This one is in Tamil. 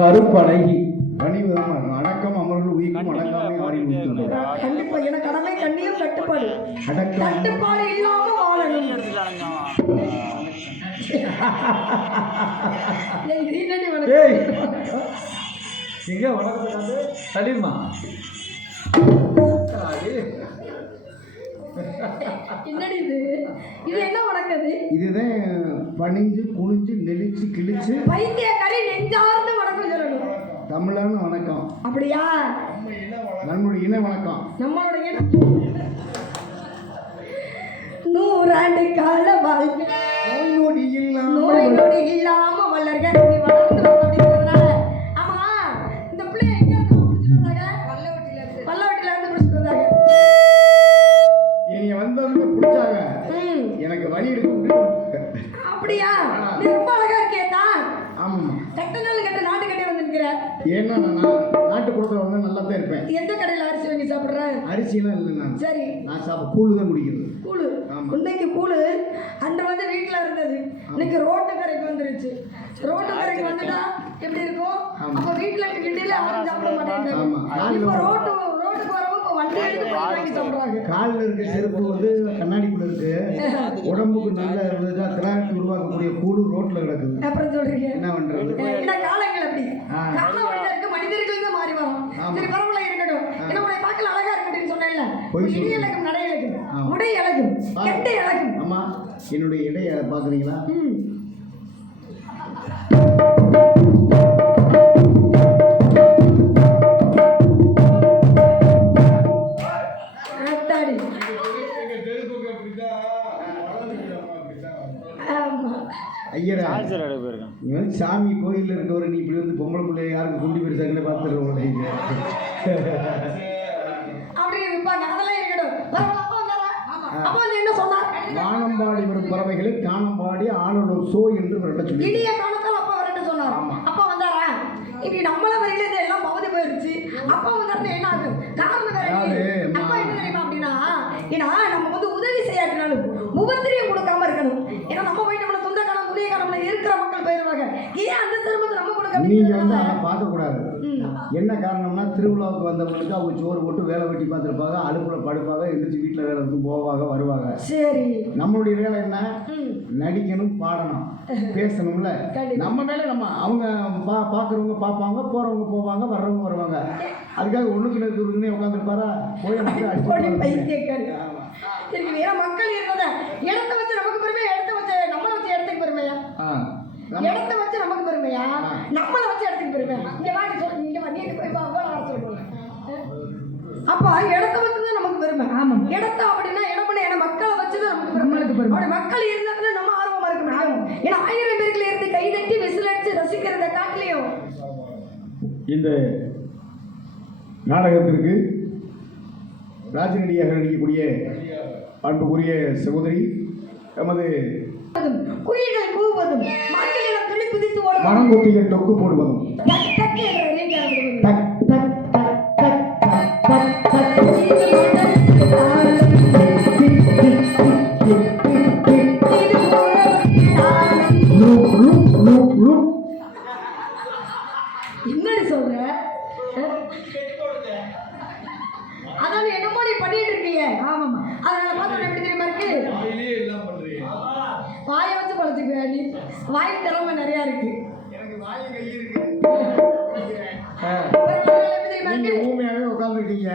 கருப்பழகி அடக்கம் அமர்வு உயிர்க்கும் அடங்காமை ஆடி கண்டிப்பா எனக்கு கடமை கண்ணியம் கட்டுப்பாடு கட்டுப்பாடு இல்லாம வாழணும். எங்க வணக்கம் சலிமா என்னடி இது இது என்ன வணக்கது? இதுதான் பணிஞ்சு குனிஞ்சு நெளிச்சு கிழிச்சு பைத்தியக்காரி நெஞ்சார்ந்து வணக்கம் சொல்லணும். தமிழான வணக்கம். அப்படியா? நம்மளுடைய இன வணக்கம். நம்மளுடைய நூறாண்டு கால வாழ்க்கை நோய் நொடி இல்லாம வளர்க வளர்ந்து அப்படிங்கிறதுனால. ஆமா, இந்த பிள்ளை எங்க இருந்து பிடிச்சிட்டு வந்தாங்க? பல்லவட்டில இருந்து பிடிச்சிட்டு வந்தாங்க. நீங்க வந்தவங்க பிடிச்சாங்க, எனக்கு வழி எடுக்க. அப்படியா? நீ ரொம்ப அழகா இருக்கேதா? ஆமா. கட்ட நாள் கட்ட நாட்டு கட்டே வந்திருக்கிற. ஏன்னா நான் நாட்டு குடுத்துல வந்து நல்லா தான் இருப்பேன். எந்த கடையில அரிசி வாங்கி சாப்பிடுற? அரிசிலாம் இல்லை நான். சரி. நான் கூழு தான் குடிக்கிறது. கூழு. இன்னைக்கு கூழு அன்று வந்து வீட்டுல இருந்தது, இன்னைக்கு ரோட்டு கரைக்கு வந்துருச்சு. ரோட்டு கரைக்கு வந்துட்டா எப்படி இருக்கும்? அப்ப வீட்டுல கிண்டில அவன் சாப்பிட மாட்டேன். இப்ப ரோட்டுக்கு வரவும் வண்டி எடுத்து வாங்கி சாப்பிடுறாங்க. காலில் இருக்க செருப்பு வந்து கண்ணாடிக்குள்ள இருக்கு. உடம்புக்கு நல்லா இருந்ததா திராட்சை உருவாக்கக்கூடிய கூடு ரோட்ல கிடக்குது. அப்புறம் சொல்றீங்க என்ன பண்றது? காலங்கள் அப்படி காலம் அப்படிதான் மனிதர்கள் தான் மாறி வரும். சரி, பரவாயில்ல, இருக்கட்டும். என்ன உடைய பார்க்கல அழகா இருக்கட்டும்னு சொன்னேன்ல. இடி இலக்கும், நடை இலக்கும், உடை இலக்கும், கெட்டை இலக்கும். ஆமா, என்னுடைய இடையை பாக்குறீங்களா? ஐயரா, சாமி கோயில்ல இருக்கவரை நீ இப்படி வந்து பொம்பளை பிள்ளைய யாருக்கு குண்டி பிடிச்சாங்கன்னு பார்த்துருவோம். வானம்பாடி வரும் பறவைகளை காணம்பாடி ஆனலூர் சோ என்று விரட்ட சொல்லி இனிய காலத்தால் அப்பா விரட்ட சொன்னார். அப்பா வந்தாரா? இப்படி நம்மள வரையில இருந்து எல்லாம் பகுதி போயிருச்சு. அப்பா வந்தாருன்னு என்ன ஆகும்? காரணம் வேற. அப்பா என்ன தெரியுமா அப்படின்னா, ஏன்னா நம்ம வந்து உதவி செய்யாட்டினாலும் முகத்திரியம் கொடுக்காம இருக்கணும். ஏன்னா நம்ம போய் நம்மள சொந்தக்காரன் புதிய காரணம் இருக்கிற மக்கள் போயிருவாங்க. ஏன் அந்த சிரமத்தை நம்ம கொடுக்க? நீங்க வந்து அதை பார்க்க கூடாது. என்ன காரணம்னா திருவிழாவுக்கு வந்தவங்களுக்கு அவங்க சோறு போட்டு வேலை வெட்டி பார்த்துருப்பாங்க, அடுப்பில் படுப்பாங்க, எழுந்திரிச்சு வீட்டில் வேலை இருக்கும், போவாங்க வருவாங்க. சரி, நம்மளுடைய வேலை என்ன? நடிக்கணும், பாடணும், பேசணும்ல. நம்ம வேலை நம்ம அவங்க பார்க்குறவங்க பார்ப்பாங்க, போகிறவங்க போவாங்க, வர்றவங்க வருவாங்க. அதுக்காக ஒன்றுக்கு இருக்குதுன்னே உட்காந்துருப்பாரா? போய் பைத்தியக்காரி. ஏன்னா மக்கள் இருந்தத இடத்த வச்சு நமக்கு பெருமையா, இடத்த வச்சு நம்மளை வச்சு இடத்துக்கு பெருமையா? இடத்த வச்சு நமக்கு பெருமையா, நம்மளை வச்சு இடத்துக்கு பெருமையா? இங்க வாடி சொல்லு, இங்க வா, நீ போய் வர சொல்லுங்க. அப்ப இடத்த வச்சுதான் நமக்கு பெருமை. ஆமா, இடத்த அப்படின்னா இடப்பண்ண ஏன்னா மக்களை வச்சுதான் நமக்கு பெருமை. அப்படி மக்கள் இருந்ததுல நம்ம ஆர்வமா இருக்க முடியும். ஏன்னா 1000 பேருக்குள்ள இருந்து கைதட்டி விசில் அடிச்சு ரசிக்கிறத காட்டிலையும் இந்த நாடகத்திற்கு ராஜநடியாக நடிக்கக்கூடிய அன்புக்குரிய சகோதரி எமது குயில்கள் கூவுவதும் மான்களிடம் துள்ளி குதித்து ஓடும் மனங்கொட்டிகள் தொக்கு போடுவதும் என்னடி சொல்ற? அதான் என்னமோ நீ பண்ணிட்டு இருக்கீங்க. ஆமாமா, அதனால பார்த்தா எப்படி தெரியுமா இருக்கு? வாயை வச்சு பழச்சுக்க. நீ வாய் திறமை நிறைய இருக்கு. நீங்க ஊமையாவே உட்காந்துருக்கீங்க.